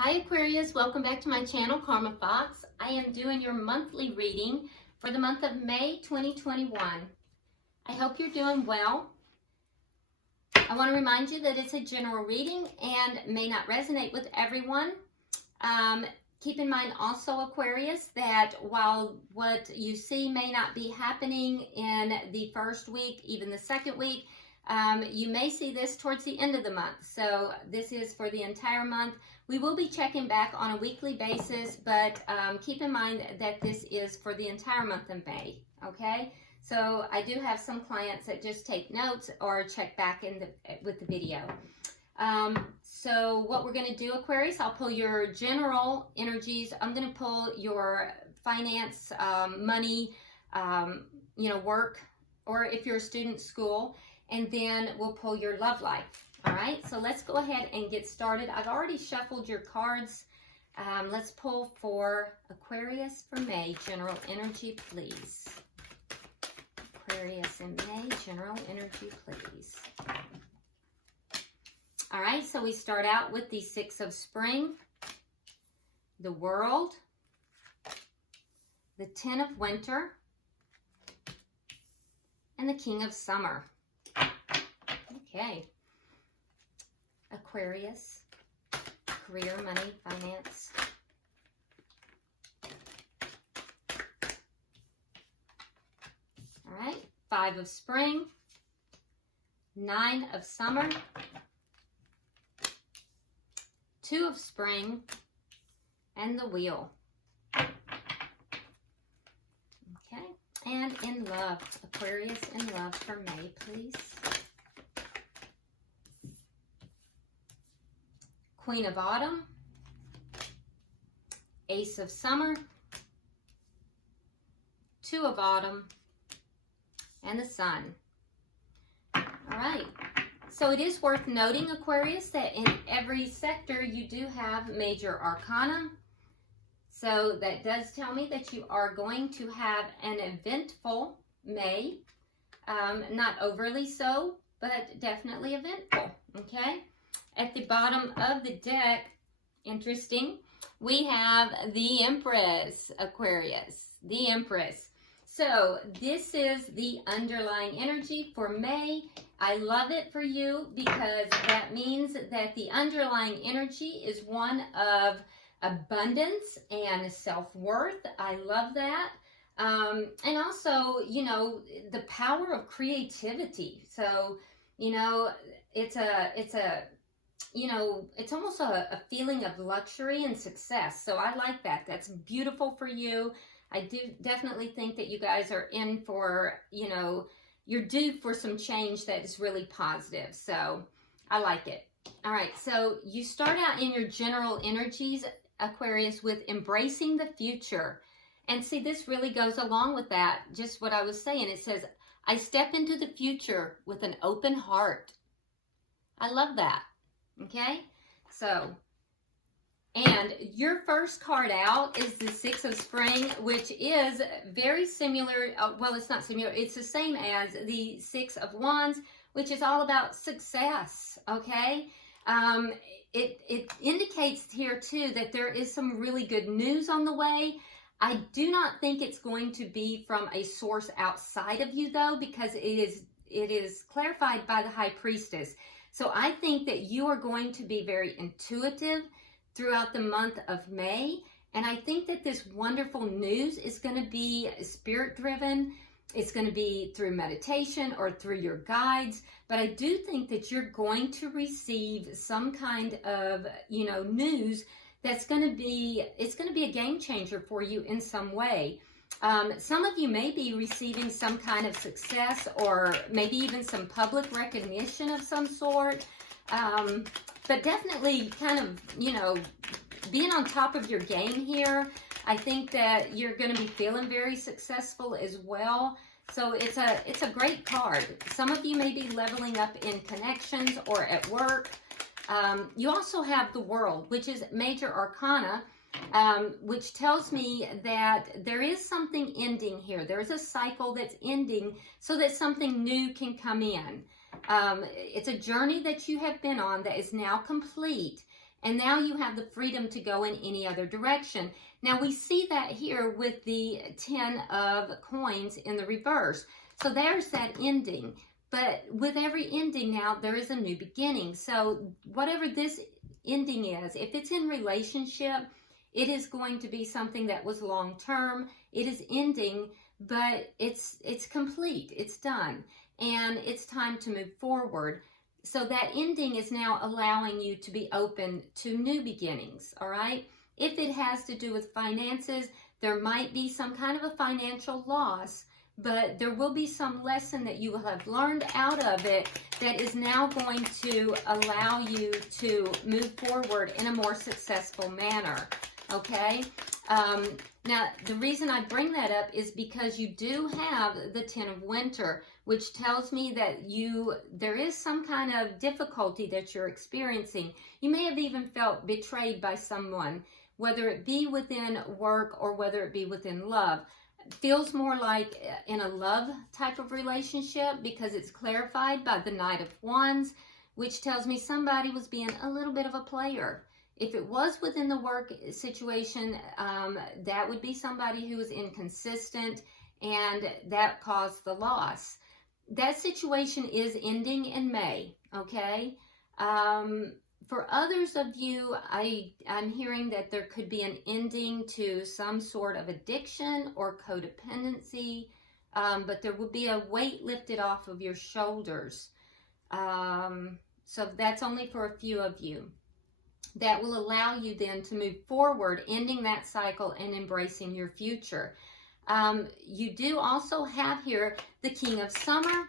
Hi Aquarius, welcome back to my channel, Karma Fox. I am doing your monthly reading for the month of May 2021. I hope you're doing well. I want to remind you that it's a general reading and may not resonate with everyone. Keep in mind also, Aquarius, that while what you see may not be happening in the first week, even the second week, you may see this towards the end of the month. So this is for the entire month. We will be checking back on a weekly basis, but keep in mind that this is for the entire month of May, okay? So I do have some clients that just take notes or check back with the video. So what we're going to do, Aquarius, I'll pull your general energies. I'm going to pull your finance, money, work, or if you're a student, school, and then we'll pull your love life. All right, so let's go ahead and get started. I've already shuffled your cards. Let's pull for Aquarius for May. General energy, please. Aquarius in May, general energy, please. All right, so we start out with the Six of Spring, the World, the Ten of Winter, and the King of Summer. Okay. Aquarius, career, money, finance. All right, Five of Spring, Nine of Summer, Two of Spring, and the Wheel. Okay, and in love, Aquarius in love for May, please. Queen of Autumn, Ace of Summer, Two of Autumn, and the Sun. All right, so it is worth noting, Aquarius, that in every sector you do have major arcana. So that does tell me that you are going to have an eventful May. Not overly so, but definitely eventful, okay? At the bottom of the deck, interesting, we have the Empress, Aquarius, the Empress. So this is the underlying energy for May. I love it for you because that means that the underlying energy is one of abundance and self-worth. I love that. And also, the power of creativity. So, it's almost a feeling of luxury and success. So I like that. That's beautiful for you. I do definitely think that you guys are in for, you're due for some change that is really positive. So I like it. All right. So you start out in your general energies, Aquarius, with embracing the future. And see, this really goes along with that. Just what I was saying. It says, I step into the future with an open heart. I love that. Okay, so, and your first card out is the Six of Spring, which is very similar. Well, it's not similar. It's the same as the Six of Wands, which is all about success. Okay, it indicates here too that there is some really good news on the way. I do not think it's going to be from a source outside of you though, because it is clarified by the High Priestess. So I think that you are going to be very intuitive throughout the month of May. And I think that this wonderful news is going to be spirit-driven. It's going to be through meditation or through your guides. But I do think that you're going to receive some kind of, news that's going to be, it's going to be a game changer for you in some way. Some of you may be receiving some kind of success or maybe even some public recognition of some sort. But definitely kind of, being on top of your game here. I think that you're going to be feeling very successful as well. So it's a great card. Some of you may be leveling up in connections or at work. You also have the World, which is major arcana. Which tells me that there is something ending here. There's a cycle that's ending so that something new can come in. It's a journey that you have been on that is now complete. And now you have the freedom to go in any other direction. Now we see that here with the 10 of coins in the reverse. So there's that ending. But with every ending now, there is a new beginning. So whatever this ending is, if it's in relationship, it is going to be something that was long term. It is ending, but it's complete. It's done. And it's time to move forward. So that ending is now allowing you to be open to new beginnings, all right? If it has to do with finances, there might be some kind of a financial loss, but there will be some lesson that you will have learned out of it that is now going to allow you to move forward in a more successful manner, okay? Now, the reason I bring that up is because you do have the 10 of winter, which tells me that there is some kind of difficulty that you're experiencing. You may have even felt betrayed by someone, whether it be within work or whether it be within love. It feels more like in a love type of relationship because it's clarified by the Knight of Wands, which tells me somebody was being a little bit of a player. If it was within the work situation, that would be somebody who was inconsistent, and that caused the loss. That situation is ending in May, okay? For others of you, I'm hearing that there could be an ending to some sort of addiction or codependency, but there will be a weight lifted off of your shoulders. So that's only for a few of you. That will allow you then to move forward, ending that cycle and embracing your future. You do also have here the King of Summer,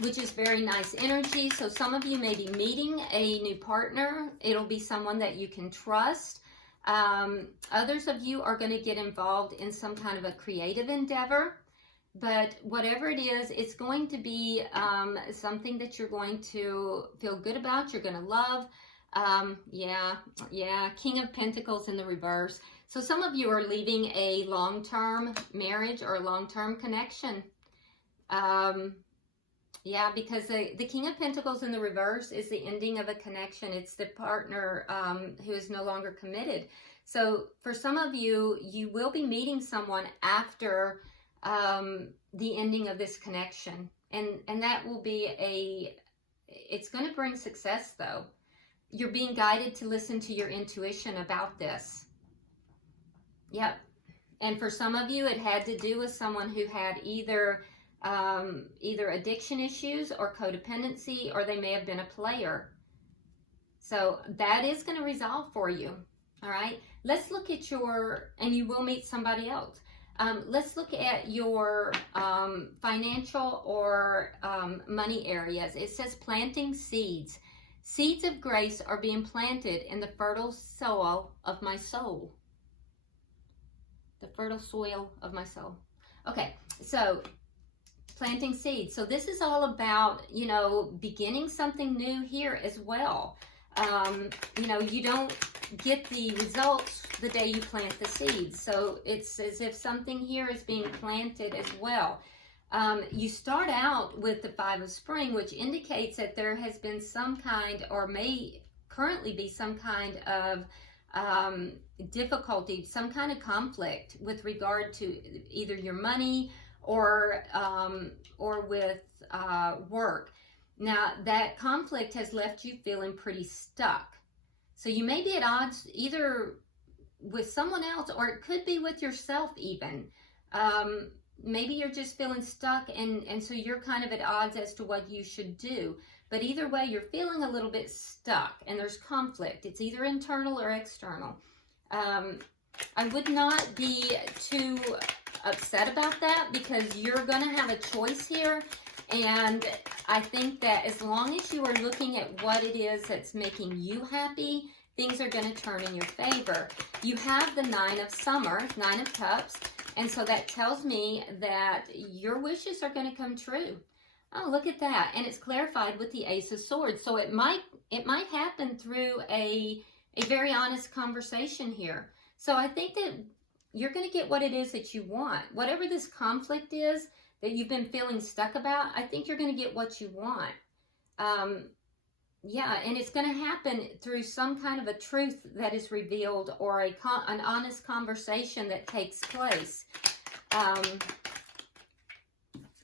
which is very nice energy. So some of you may be meeting a new partner. It'll be someone that you can trust. Others of you are going to get involved in some kind of a creative endeavor. But whatever it is, it's going to be something that you're going to feel good about, you're going to love. King of Pentacles in the reverse. So some of you are leaving a long-term marriage or a long-term connection. Because the King of Pentacles in the reverse is the ending of a connection. It's the partner who is no longer committed. So for some of you, you will be meeting someone after the ending of this connection. And that will be it's going to bring success though. You're being guided to listen to your intuition about this. Yep. And for some of you, it had to do with someone who had either addiction issues or codependency, or they may have been a player. So that is going to resolve for you. All right. Let's look at and you will meet somebody else. Let's look at your financial or money areas. It says planting seeds. Seeds of grace are being planted in the fertile soil of my soul. The fertile soil of my soul. Okay, so planting seeds. So this is all about, beginning something new here as well. You don't get the results the day you plant the seeds. So it's as if something here is being planted as well. You start out with the 5 of spring, which indicates that there has been some kind, or may currently be some kind of difficulty, some kind of conflict with regard to either your money or with work. Now, that conflict has left you feeling pretty stuck. So you may be at odds either with someone else, or it could be with yourself even. Maybe you're just feeling stuck, and so you're kind of at odds as to what you should do. But either way, you're feeling a little bit stuck, and there's conflict. It's either internal or external. I would not be too upset about that, because you're going to have a choice here. And I think that as long as you are looking at what it is that's making you happy, things are going to turn in your favor. You have the 9 of summer, 9 of cups. And so that tells me that your wishes are going to come true. Oh, look at that. And it's clarified with the Ace of Swords. So it might happen through a very honest conversation here. So I think that you're going to get what it is that you want. Whatever this conflict is that you've been feeling stuck about, I think you're going to get what you want. Yeah, and it's going to happen through some kind of a truth that is revealed, or an honest conversation that takes place.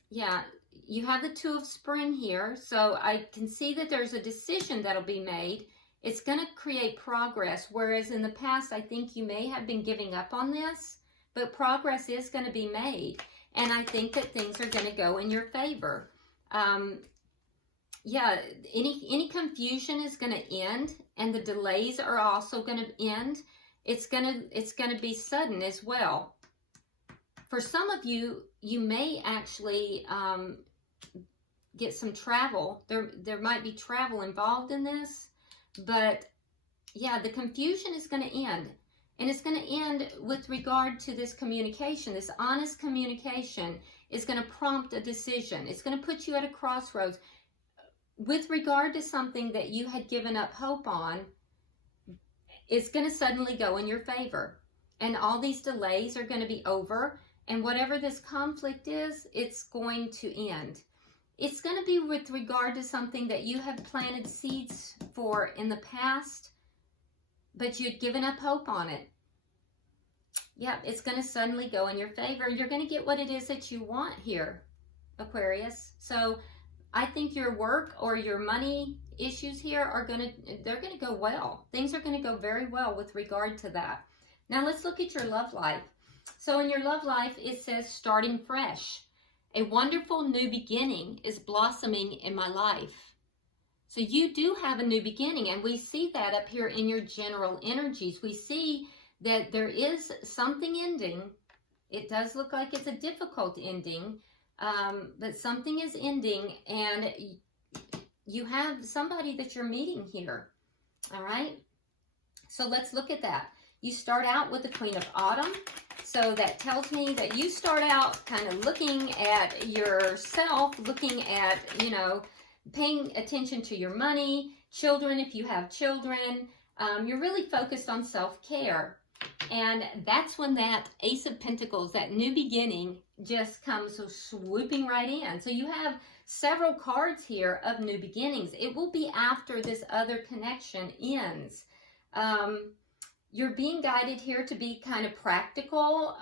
Yeah, you have the Two of Spring here, so I can see that there's a decision that'll be made. It's going to create progress, whereas in the past, I think you may have been giving up on this, but progress is going to be made, and I think that things are going to go in your favor. Yeah, any confusion is going to end, and the delays are also going to end. It's going to be sudden as well. For some of you, you may actually get some travel. There might be travel involved in this, but yeah, the confusion is going to end. And it's going to end with regard to this communication. This honest communication is going to prompt a decision. It's going to put you at a crossroads. With regard to something that you had given up hope on, it's going to suddenly go in your favor. And all these delays are going to be over. And whatever this conflict is, it's going to end. It's going to be with regard to something that you have planted seeds for in the past, but you'd given up hope on it. Yep, it's going to suddenly go in your favor. You're going to get what it is that you want here, Aquarius. So I think your work or your money issues here are they're going to go well. Things are going to go very well with regard to that. Now let's look at your love life. So in your love life, it says starting fresh. A wonderful new beginning is blossoming in my life. So you do have a new beginning, and we see that up here in your general energies. We see that there is something ending. It does look like it's a difficult ending, but something is ending, and you have somebody that you're meeting here. All right? So let's look at that. You start out with the Queen of Autumn. So that tells me that you start out kind of looking at yourself, looking at, paying attention to your money, children, if you have children. You're really focused on self-care. And that's when that Ace of Pentacles, that new beginning, just comes swooping right in. So you have several cards here of new beginnings. It will be after this other connection ends. You're being guided here to be kind of practical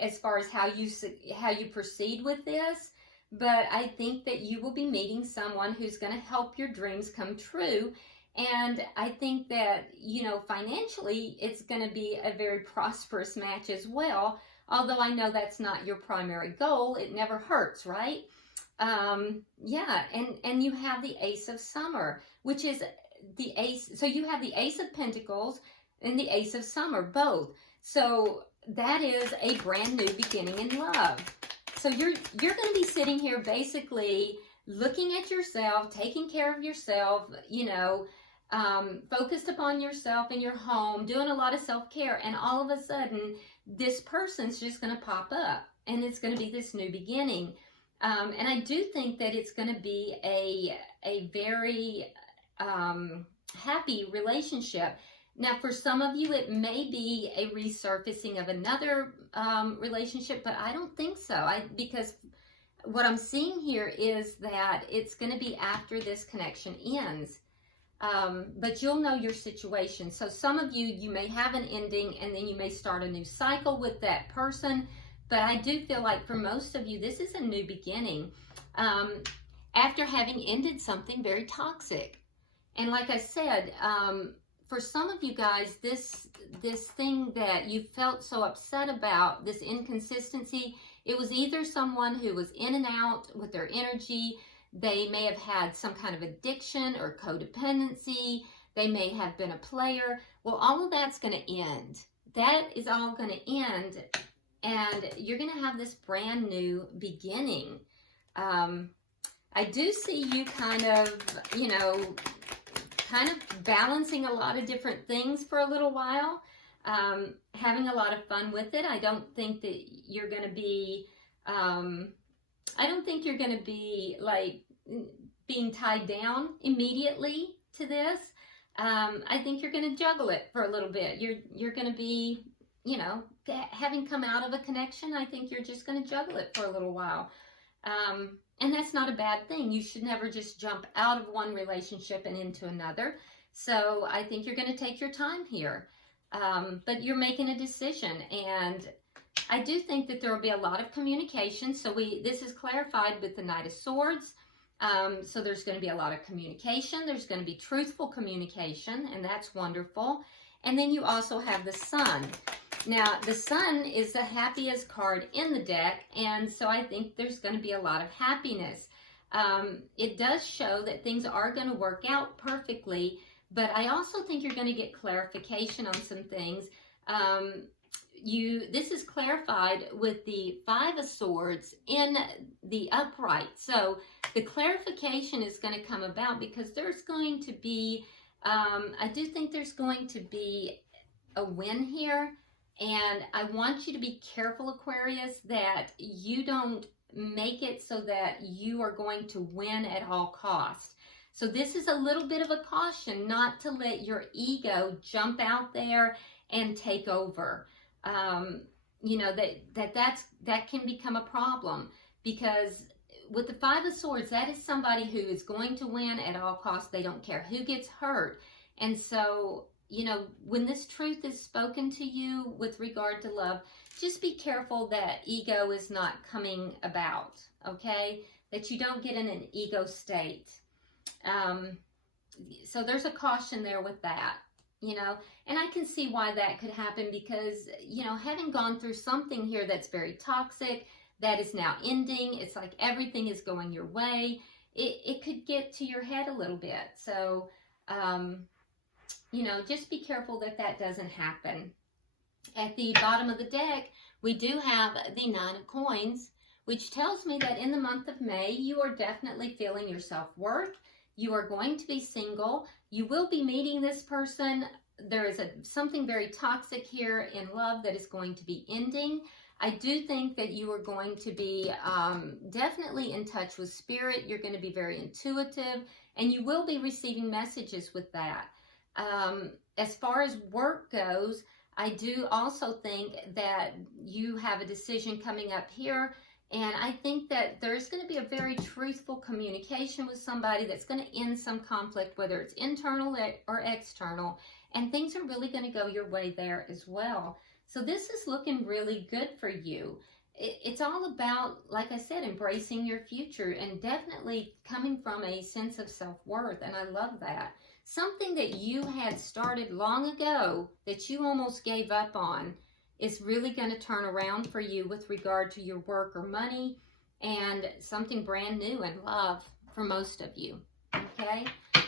as far as how you proceed with this. But I think that you will be meeting someone who's going to help your dreams come true. And I think that, financially, it's going to be a very prosperous match as well. Although I know that's not your primary goal. It never hurts, right? Yeah, and you have the Ace of Summer, which is the Ace. So you have the Ace of Pentacles and the Ace of Summer, both. So that is a brand new beginning in love. So you're going to be sitting here basically looking at yourself, taking care of yourself, focused upon yourself and your home, doing a lot of self-care, and all of a sudden this person's just going to pop up, and it's going to be this new beginning. And I do think that it's going to be a very happy relationship. Now, for some of you, it may be a resurfacing of another relationship, but I don't think so. Because what I'm seeing here is that it's going to be after this connection ends. But you'll know your situation. So some of you may have an ending, and then you may start a new cycle with that person. But I do feel like for most of you, this is a new beginning after having ended something very toxic. And like I said, for some of you guys, this thing that you felt so upset about, this inconsistency, it was either someone who was in and out with their energy. They may have had some kind of addiction or codependency. They may have been a player. Well, all of that's going to end. That is all going to end, and you're going to have this brand new beginning. I do see you kind of balancing a lot of different things for a little while, having a lot of fun with it. I don't think that you're going to be, like being tied down immediately to this. I think you're going to juggle it for a little bit. You're going to be, having come out of a connection, I think you're just going to juggle it for a little while. And that's not a bad thing. You should never just jump out of one relationship and into another. So I think you're going to take your time here. But you're making a decision, and I do think that there will be a lot of communication. So this is clarified with the Knight of Swords. So there's going to be a lot of communication. There's going to be truthful communication, and that's wonderful. And then you also have the Sun. Now, the Sun is the happiest card in the deck, and so I think there's going to be a lot of happiness. It does show that things are going to work out perfectly, but I also think you're going to get clarification on some things. This is clarified with the Five of Swords in the upright. So the clarification is going to come about because there's going to be, I do think there's going to be a win here. And I want you to be careful, Aquarius, that you don't make it so that you are going to win at all costs. So this is a little bit of a caution not to let your ego jump out there and take over. You know, that can become a problem, because with the Five of Swords, that is somebody who is going to win at all costs. They don't care who gets hurt. And so, you know, when this truth is spoken to you with regard to love, just be careful that ego is not coming about, okay? That you don't get in an ego state. So there's a caution there with that, you know, and I can see why that could happen because, you know, having gone through something here that's very toxic, that is now ending, it's like everything is going your way, it could get to your head a little bit. So, you know, just be careful that that doesn't happen. At the bottom of the deck, we do have the Nine of Coins, which tells me that in the month of May, you are definitely feeling your self-worth. You are going to be single. You will be meeting this person. There is something very toxic here in love that is going to be ending. I do think that you are going to be definitely in touch with spirit. You're going to be very intuitive, and you will be receiving messages with that. As far as work goes, I do also think that you have a decision coming up here. And I think that there's going to be a very truthful communication with somebody that's going to end some conflict, whether it's internal or external. And things are really going to go your way there as well. So this is looking really good for you. It's all about, like I said, embracing your future and definitely coming from a sense of self-worth. And I love that. Something that you had started long ago that you almost gave up on is really going to turn around for you with regard to your work or money, and something brand new in love for most of you. Okay,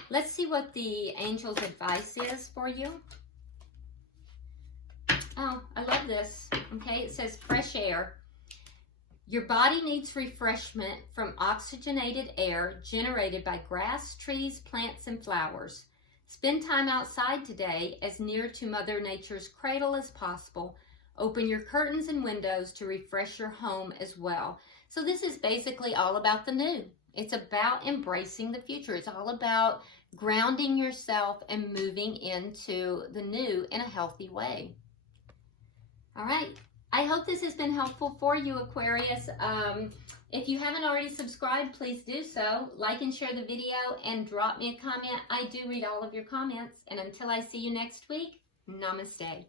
let's see what the angel's advice is for you. Oh, I love this. Okay, it says fresh air. Your body needs refreshment from oxygenated air generated by grass, trees, plants, and flowers. Spend time outside today as near to Mother Nature's cradle as possible. Open your curtains and windows to refresh your home as well. So this is basically all about the new. It's about embracing the future. It's all about grounding yourself and moving into the new in a healthy way. All right. I hope this has been helpful for you, Aquarius. If you haven't already subscribed, please do so. Like and share the video and drop me a comment. I do read all of your comments. And until I see you next week, namaste.